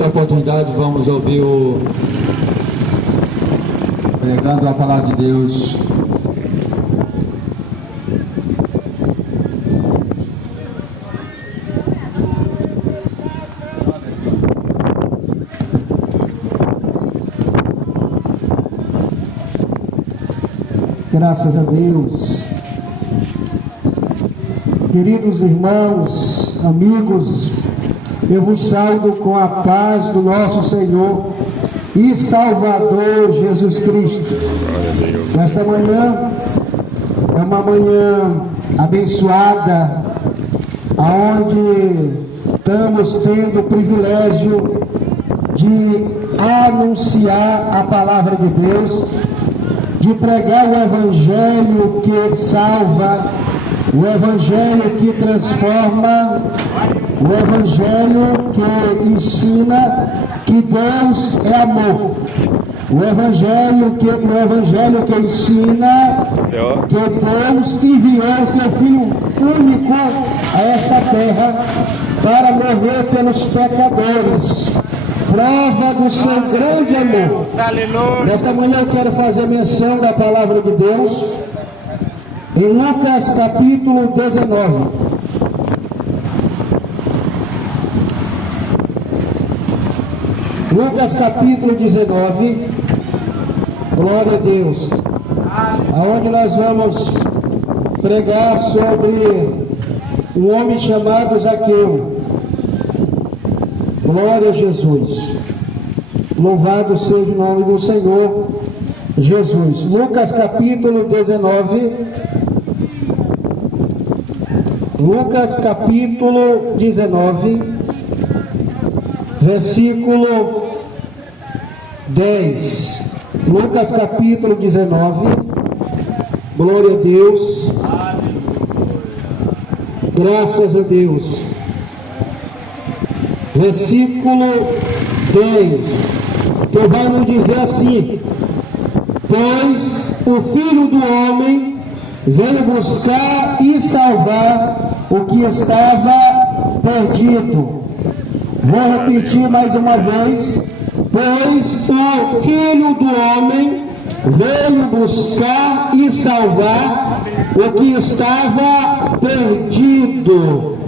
Nesta oportunidade vamos ouvir o pregando a palavra de Deus. Graças a Deus. Queridos irmãos, amigos, eu vos saúdo com a paz do nosso Senhor e Salvador Jesus Cristo. Esta manhã é uma manhã abençoada, onde estamos tendo o privilégio de anunciar a palavra de Deus, de pregar o Evangelho que salva, o Evangelho que transforma, o Evangelho que ensina que Deus é amor, o Evangelho que ensina que Deus enviou o seu Filho único a essa terra para morrer pelos pecadores, prova do seu grande amor. Nesta manhã eu quero fazer menção da palavra de Deus em Lucas capítulo 19. Lucas capítulo 19, glória a Deus, aonde nós vamos pregar sobre um homem chamado Zaqueu. Glória a Jesus. Louvado seja o nome do Senhor Jesus. Lucas capítulo 19. Lucas capítulo 19, versículo 10. Lucas capítulo 19. Glória a Deus. Graças a Deus. Versículo 10, que vai nos dizer assim: pois o Filho do Homem veio buscar e salvar o que estava perdido. Vou repetir mais uma vez: pois o Filho do Homem veio buscar e salvar o que estava perdido.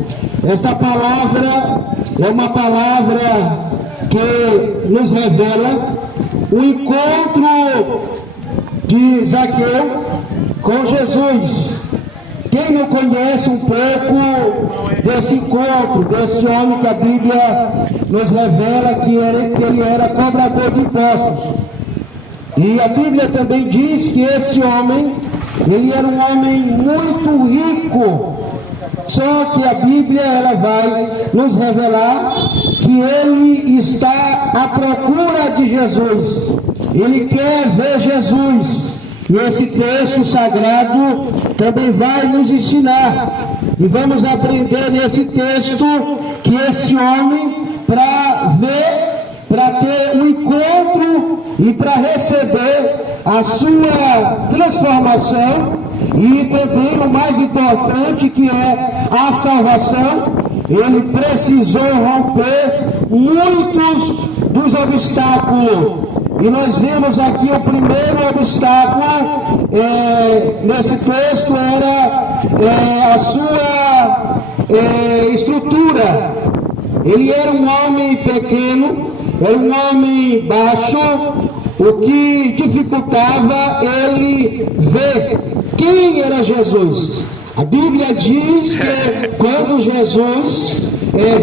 Esta palavra é uma palavra que nos revela o encontro de Zaqueu com Jesus. Quem não conhece um pouco desse encontro, desse homem que a Bíblia nos revela que ele era cobrador de impostos. E a Bíblia também diz que esse homem, ele era um homem muito rico. Só que a Bíblia ela vai nos revelar que ele está à procura de Jesus. Ele quer ver Jesus. E esse texto sagrado também vai nos ensinar. E vamos aprender nesse texto que esse homem, para ver, para ter um encontro e para receber a sua transformação, e também o mais importante, que é a salvação, ele precisou romper muitos dos obstáculos. E nós vemos aqui o primeiro obstáculo nesse texto era a sua estrutura. Ele era um homem pequeno, era um homem baixo, o que dificultava ele ver quem era Jesus. A Bíblia diz que quando Jesus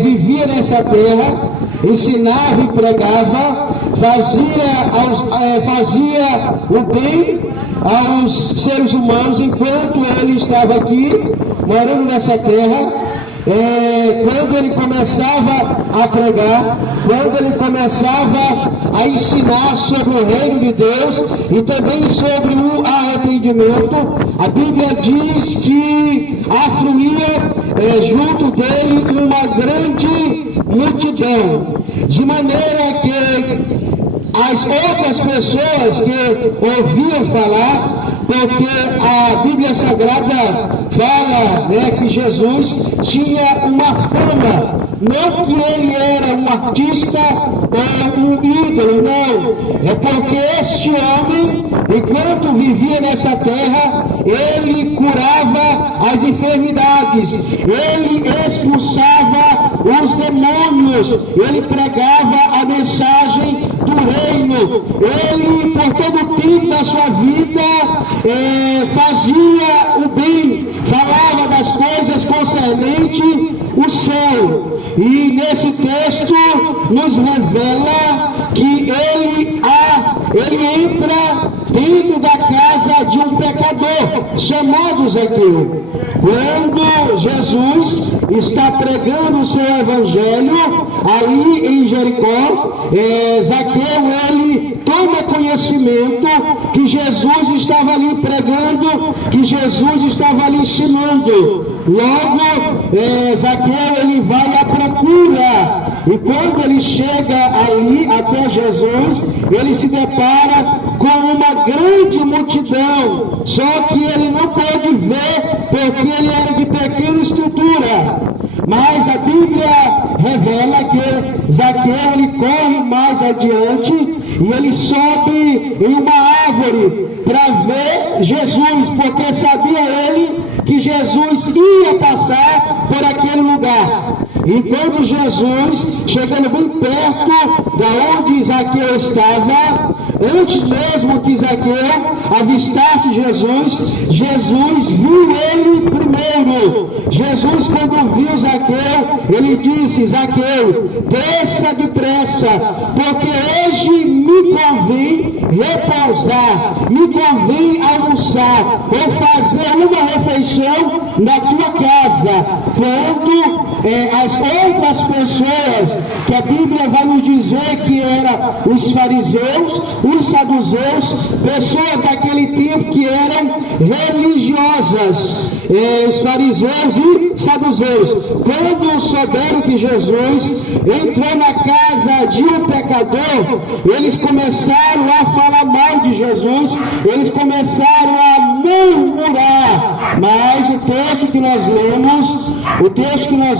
vivia nessa terra, ensinava e pregava, fazia o bem aos seres humanos enquanto ele estava aqui, morando nessa terra. Quando ele começava a pregar, quando ele começava a ensinar sobre o reino de Deus e também sobre o arrependimento, a Bíblia diz que afluía junto dele uma grande multidão, de maneira que as outras pessoas que ouviam falar, porque a Bíblia Sagrada fala que Jesus tinha uma fama não que ele era um artista ou um ídolo, não. É porque este homem, enquanto vivia nessa terra, ele curava as enfermidades, ele expulsava os demônios, ele pregava a mensagem do reino, ele por todo o tempo da sua vida fazia o bem, falava das coisas concernentes o céu. E nesse texto nos revela que ele entra dentro da casa de um pecador chamado Zaqueu. Quando Jesus está pregando o seu evangelho ali em Jericó, Zaqueu ele toma conhecimento que Jesus estava ali pregando, que Jesus estava ali ensinando. Logo, Zaqueu ele vai à procura, e quando ele chega ali até Jesus, ele se depara com uma grande multidão, só que ele não pode ver porque ele era de pequena estrutura. Mas a Bíblia revela que Zaqueu ele corre mais adiante e ele sobe em uma árvore para ver Jesus, porque sabia ele que Jesus ia passar por aquele lugar. Enquanto Jesus, chegando bem perto da onde Zaqueu estava, antes mesmo que Zaqueu avistasse Jesus, Jesus viu ele primeiro. Jesus, quando viu Zaqueu, ele disse: Zaqueu, desça depressa, porque hoje me convém repousar, me convém almoçar ou fazer uma refeição na tua casa. Quando as outras pessoas, que a Bíblia vai nos dizer que eram os fariseus, os saduceus, pessoas daquele tempo que eram religiosas, os fariseus e saduceus, quando souberam que Jesus entrou na casa de um pecador, eles começaram a falar mal de Jesus, eles começaram a murmurar. Mas o texto que nós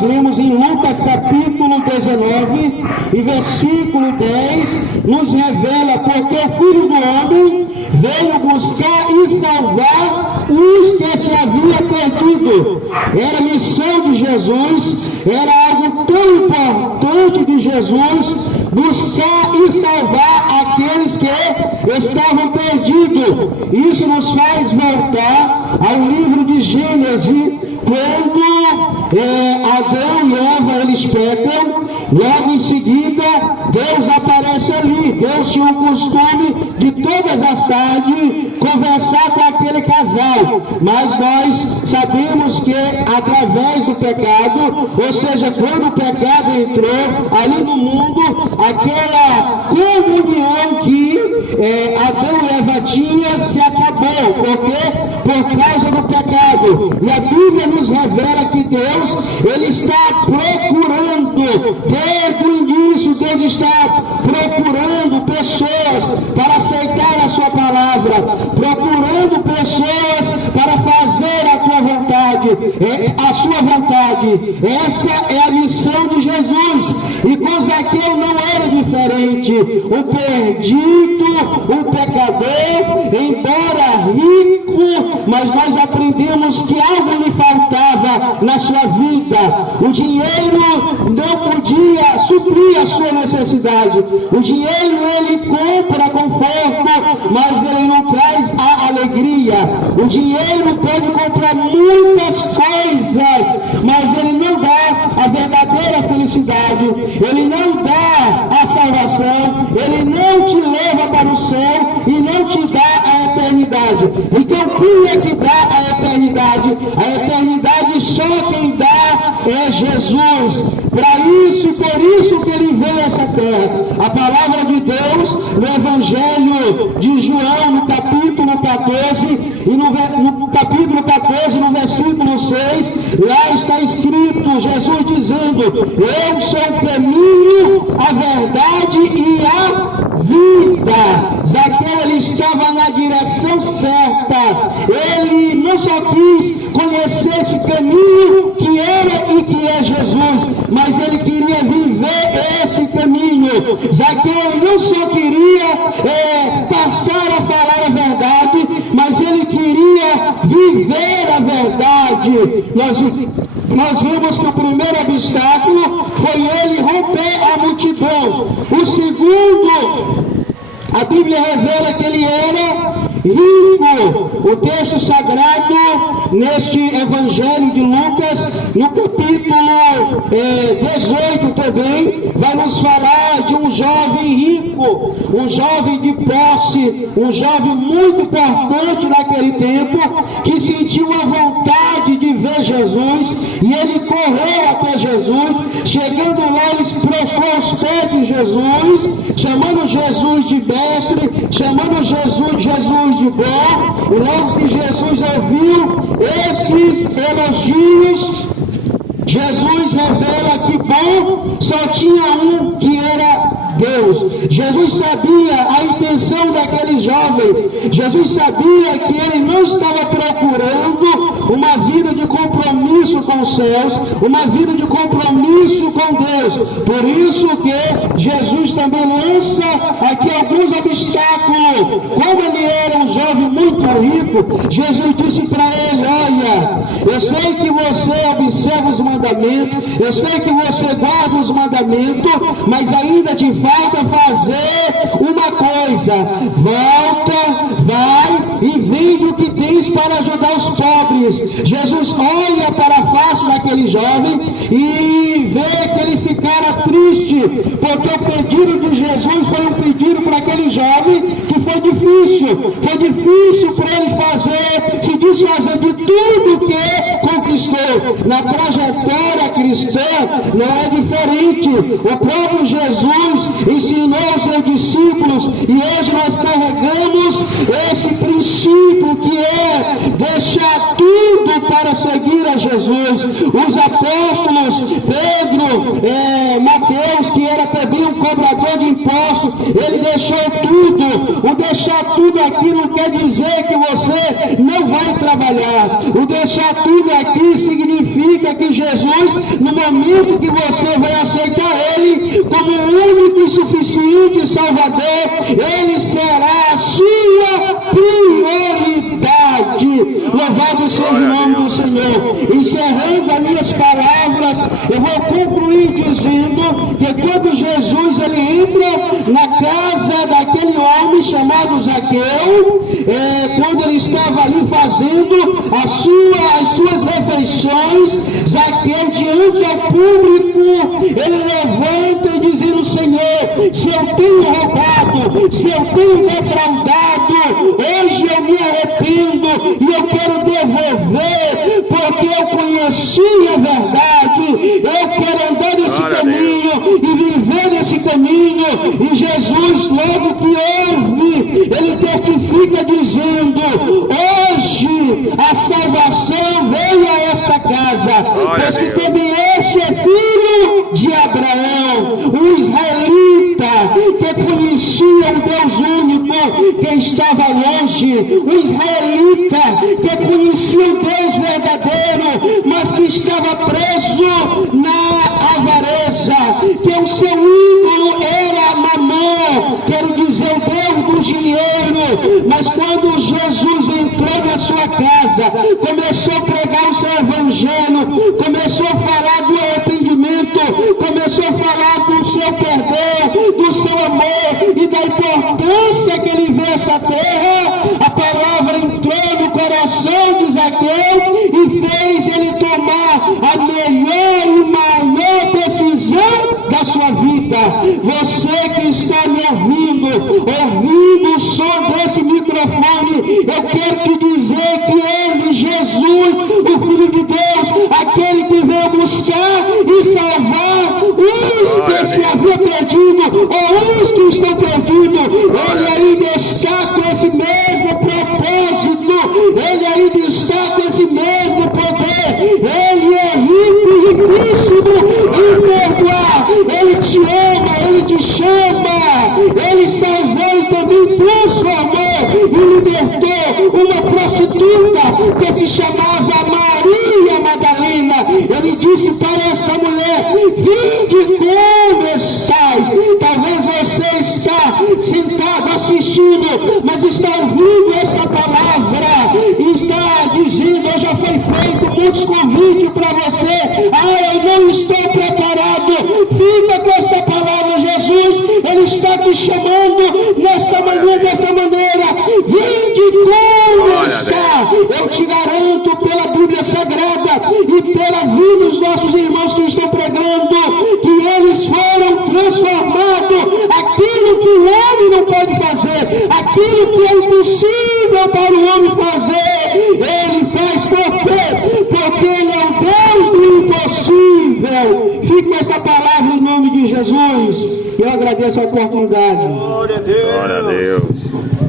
lemos em Lucas capítulo 19 e versículo 10 nos revela: porque o Filho do Homem veio buscar e salvar os que se haviam perdido. Era a missão de Jesus, era algo tão importante de Jesus, buscar e salvar aqueles que estavam perdidos. Isso nos faz voltar ao livro de Gênesis, quando Adão e Eva eles pecam. Logo em seguida Deus aparece ali. Deus tinha o costume de todas as tardes conversar com aquele casal, mas nós sabemos que através do pecado, ou seja, quando o pecado entrou ali no mundo, aquela comunhão que Adão e Eva tinham se acabou. Por quê? Por causa do pecado. E a Bíblia nos revela que Deus ele está procurando, desde o início Deus está procurando pessoas para aceitar a sua palavra, procurando pessoas para fazer a tua vontade, a sua vontade. Essa é a missão de Jesus. E com Zaqueu não era diferente. O perdido, o pecador, embora rico, mas nós aprendemos que algo lhe faltava na sua vida. O dinheiro não podia suprir a sua necessidade. O dinheiro ele compra conforto, mas ele não traz a alegria. O dinheiro pode comprar muitas coisas, mas ele não dá a verdadeira felicidade, ele não dá a salvação, ele não te leva para o céu e não te dá a eternidade. Então quem é que dá a eternidade? A eternidade só quem dá é Jesus. Para isso, por isso que ele veio a essa terra. A palavra de Deus no Evangelho de João, no capítulo 14, e no capítulo 14, no versículo 6, lá está escrito, Jesus dizendo: eu sou o caminho, a verdade e a vida. Zaqueu ele estava na direção certa. Ele não só quis conhecer esse caminho que era e que é Jesus, mas ele quis Zaqueu não só queria passar a falar a verdade, mas ele queria viver a verdade. Nós vimos que o primeiro obstáculo foi ele romper a multidão. O segundo, a Bíblia revela que ele era rico. O texto sagrado, neste Evangelho de Lucas, no capítulo 18 também, vai nos falar de um jovem rico, um jovem de posse, um jovem muito importante naquele tempo, que sentiu a vontade de ver Jesus, e ele correu até Jesus. Chegando lá, ele se prostrou aos pés de Jesus, chamando Jesus de mestre, chamando Jesus de bom. E logo que Jesus ouviu esses elogios, Jesus revela que bom só tinha um, que era Deus. Jesus sabia a intenção daquele jovem. Jesus sabia que ele não estava procurando uma vida de compromisso com os céus, uma vida de compromisso com Deus. Por isso que Jesus também lança aqui alguns obstáculos. Como ele era um jovem muito rico, Jesus disse para ele: olha, eu sei que você observa os mandamentos, eu sei que você guarda os mandamentos, mas ainda te falta fazer uma coisa: volta, vai e vende o que tens para ajudar os pobres. Jesus olha para a face daquele jovem e vê que ele ficara triste, porque o pedido de Jesus foi um pedido para aquele jovem que foi difícil para ele se desfazer de tudo que conquistou. Na trajetória cristã não é diferente. O próprio Jesus ensinou aos seus discípulos, e hoje nós carregamos esse princípio, que é deixar tudo para seguir a Jesus. Os apóstolos Pedro, Mateus, que era também um cobrador de impostos, ele deixou tudo. O deixar tudo aqui não quer dizer que você não vai trabalhar. O deixar tudo aqui significa que Jesus, no momento que você vai aceitar ele como o único e suficiente Salvador, ele será a sua prioridade. Louvado seja o nome do Senhor. Encerrando as minhas palavras, eu vou concluir dizendo que quando Jesus ele entra na casa daquele homem chamado Zaqueu, quando ele estava ali fazendo as suas refeições, Zaqueu, diante ao público, ele levanta e dizendo: Senhor, se eu tenho roubado, se eu tenho defraudado, hoje eu me arrependo e eu quero devolver, porque eu conheci a verdade, eu quero andar nesse caminho e viver nesse caminho. E Jesus, logo que ouve, ele testifica dizendo: hoje a salvação veio a esta casa, pois que também este é filho de Abraão, um israelita que conhecia um Deus único que estava longe, um israelita que conhecia um Deus verdadeiro, mas que estava preso na avareza, que o seu ídolo era Mamon, quero dizer, o Deus do dinheiro. Mas quando Jesus entrou na sua casa, começou a pregar o seu evangelho, começou a falar do arrependimento, começou a falar do seu perdão, do seu amor e da importância que ele vê essa terra, a palavra entrou no coração de Zaqueu e fez ele tomar a melhor e maior decisão da sua vida. Você que está me ouvindo o som desse microfone, eu quero te dizer que ele, Jesus, o Filho de Deus, aquele que veio buscar e salvar os que se haviam perdido, ou os que estão perdidos, ele ainda está com esse mesmo propósito, ele ainda está com esse mesmo poder. Ele é rico e riquíssimo em perdoar. Ele te ama, ele te chama, ele salvou e também transformou e libertou uma prostituta que se chamava Maria Madalena. Ele disse para essa mulher: vinde como estais. Talvez estou preparado. Fica com esta palavra, Jesus. Ele está te chamando nesta manhã, desta maneira. Vinde como está. Eu te garanto pela Bíblia Sagrada e pela vida dos nossos irmãos que estão pregando, que eles foram transformados. Aquilo que o homem não pode fazer, aquilo que é impossível para o homem fazer, ele faz. Por quê? Porque ele é o Deus do impossível. Fique com esta palavra em nome de Jesus. Eu agradeço a oportunidade. Glória a Deus.